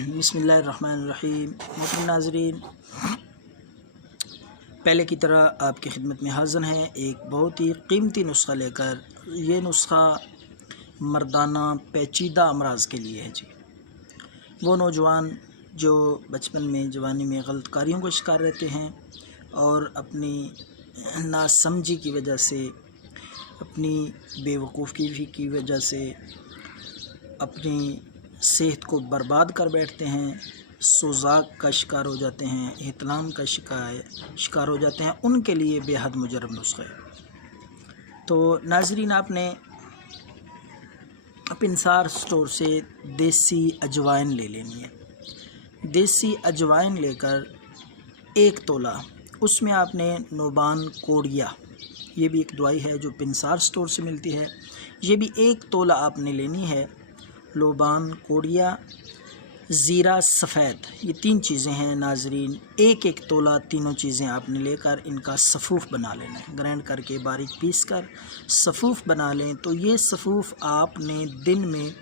बिस्मिल्लाहिर्रहमानिर्रहीम। मोहतरम नाज़रीन, पहले की तरह आपकी खिदमत में हाज़िर हैं एक बहुत ही कीमती नुस्ख़ा लेकर। ये नुस्ख़ा मर्दाना पेचीदा अमराज़ के लिए है जी। वो नौजवान जो बचपन में जवानी में गलत कारियों का शिकार रहते हैं और अपनी नासमझी की वजह से, अपनी बेवकूफ़ी की वजह से अपनी सेहत को बर्बाद कर बैठते हैं, सोज़ाक का शिकार हो जाते हैं, इहतिलाम का शिकार हो जाते हैं, उनके लिए बेहद मुजरब नुस्ख़ा है। तो नाज़रीन, आपने पिंसार स्टोर से देसी अजवाइन ले लेनी है। देसी अजवाइन लेकर 1 तोला, उसमें आपने नोबान कोड़िया, ये भी एक दवाई है जो पिंसार स्टोर से मिलती है, ये भी 1 तोला आपने लेनी है। लोबान कोड़िया, ज़ीरा सफ़ेद, ये 3 चीज़ें हैं नाज़रीन। 1-1 तोला तीनों चीज़ें आपने लेकर इनका सफ़ूफ़ बना लेना है। ग्राइंड करके बारीक पीस कर सफ़ूफ़ बना लें। तो ये सफ़ूफ़ आपने दिन में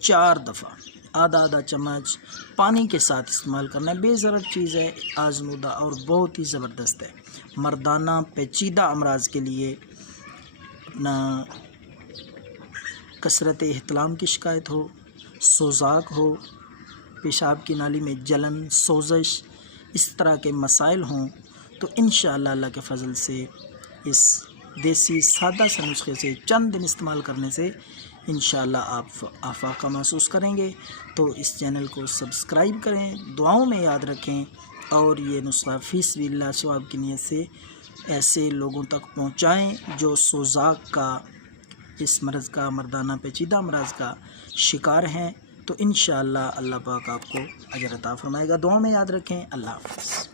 4 दफ़ा आधा चम्मच पानी के साथ इस्तेमाल करना है। बेज़रर चीज़ है, आज़मूदा और बहुत ही ज़बरदस्त है। मर्दाना पेचीदा अमराज़ के लिए, अपना कसरत इहतिलाम की शिकायत हो, सोज़ाक हो, पेशाब की नाली में जलन, सोज़श, इस तरह के मसाइल हों, तो इंशाअल्लाह अल्लाह के फ़ज़ल से इस देसी सादा सा नुस्खे से चंद दिन इस्तेमाल करने से इंशाअल्लाह आप आफ़ाक़ा महसूस करेंगे। तो इस चैनल को सब्सक्राइब करें, दुआओं में याद रखें और ये नुस्खा फ़ी सबिलिल्लाह सवाब की नीयत से ऐसे लोगों तक पहुँचाएँ जो सोज़ाक का, इस मर्ज़ का, मर्दाना पेचीदा अमराज़ का शिकार हैं। तो इंशाअल्लाह अल्लाह पाक आपको अजर अता फ़रमाएगा। दुआ में याद रखें। अल्लाह हाफ़िज़।